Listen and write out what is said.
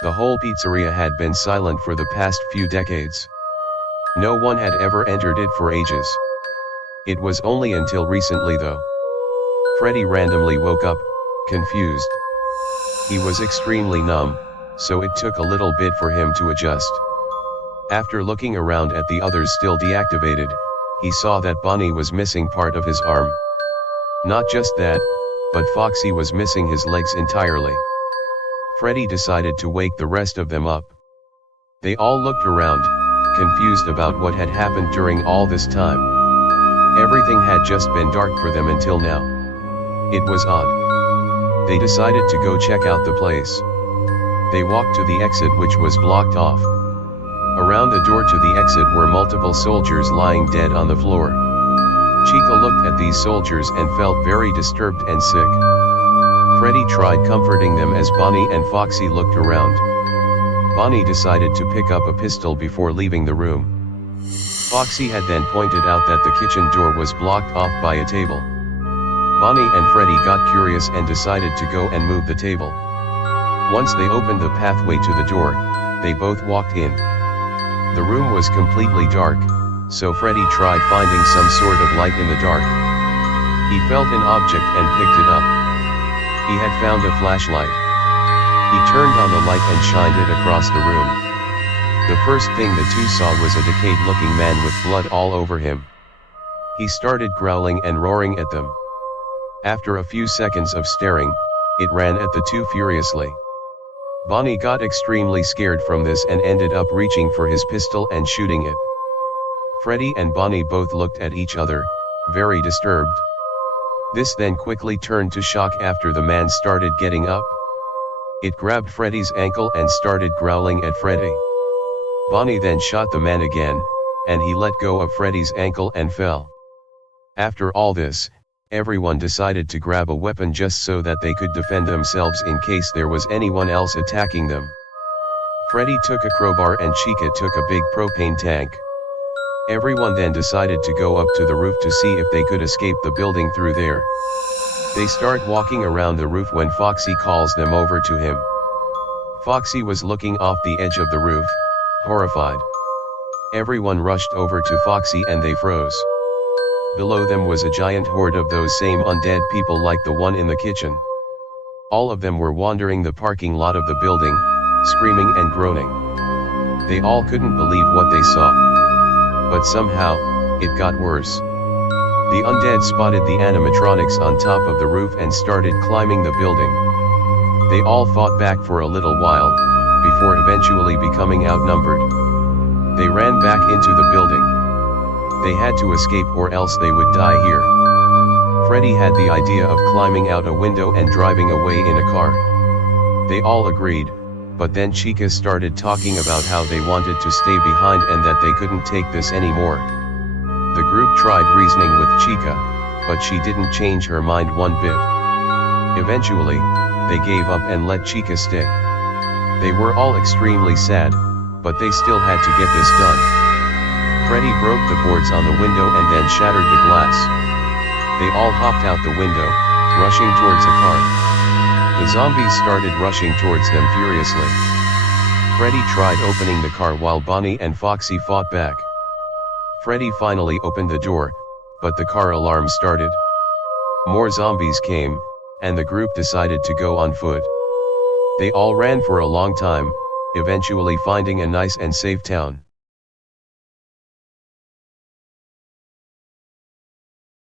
The whole pizzeria had been silent for the past few decades. No one had ever entered it for ages. It was only until recently though. Freddy randomly woke up, confused. He was extremely numb, so it took a little bit for him to adjust. After looking around at the others still deactivated, he saw that Bonnie was missing part of his arm. Not just that, but Foxy was missing his legs entirely. Freddy decided to wake the rest of them up. They all looked around, confused about what had happened during all this time. Everything had just been dark for them until now. It was odd. They decided to go check out the place. They walked to the exit, which was blocked off. Around the door to the exit were multiple soldiers lying dead on the floor. Chica looked at these soldiers and felt very disturbed and sick. Freddy tried comforting them as Bonnie and Foxy looked around. Bonnie decided to pick up a pistol before leaving the room. Foxy had then pointed out that the kitchen door was blocked off by a table. Bonnie and Freddy got curious and decided to go and move the table. Once they opened the pathway to the door, they both walked in. The room was completely dark, so Freddy tried finding some sort of light in the dark. He felt an object and picked it up. He had found a flashlight. He turned on the light and shined it across the room. The first thing the two saw was a decayed-looking man with blood all over him. He started growling and roaring at them. After a few seconds of staring, it ran at the two furiously. Bonnie got extremely scared from this and ended up reaching for his pistol and shooting it. Freddy and Bonnie both looked at each other, very disturbed. This then quickly turned to shock after the man started getting up. It grabbed Freddy's ankle and started growling at Freddy. Bonnie then shot the man again, and he let go of Freddy's ankle and fell. After all this, everyone decided to grab a weapon just so that they could defend themselves in case there was anyone else attacking them. Freddy took a crowbar and Chica took a big propane tank. Everyone then decided to go up to the roof to see if they could escape the building through there. They start walking around the roof when Foxy calls them over to him. Foxy was looking off the edge of the roof, horrified. Everyone rushed over to Foxy and they froze. Below them was a giant horde of those same undead people like the one in the kitchen. All of them were wandering the parking lot of the building, screaming and groaning. They all couldn't believe what they saw. But somehow, it got worse. The undead spotted the animatronics on top of the roof and started climbing the building. They all fought back for a little while, before eventually becoming outnumbered. They ran back into the building. They had to escape or else they would die here. Freddy had the idea of climbing out a window and driving away in a car. They all agreed, but then Chica started talking about how they wanted to stay behind and that they couldn't take this anymore. The group tried reasoning with Chica, but she didn't change her mind one bit. Eventually, they gave up and let Chica stay. They were all extremely sad, but they still had to get this done. Freddy broke the boards on the window and then shattered the glass. They all hopped out the window, rushing towards a car. The zombies started rushing towards them furiously. Freddy tried opening the car while Bonnie and Foxy fought back. Freddy finally opened the door, but the car alarm started. More zombies came, and the group decided to go on foot. They all ran for a long time, eventually finding a nice and safe town.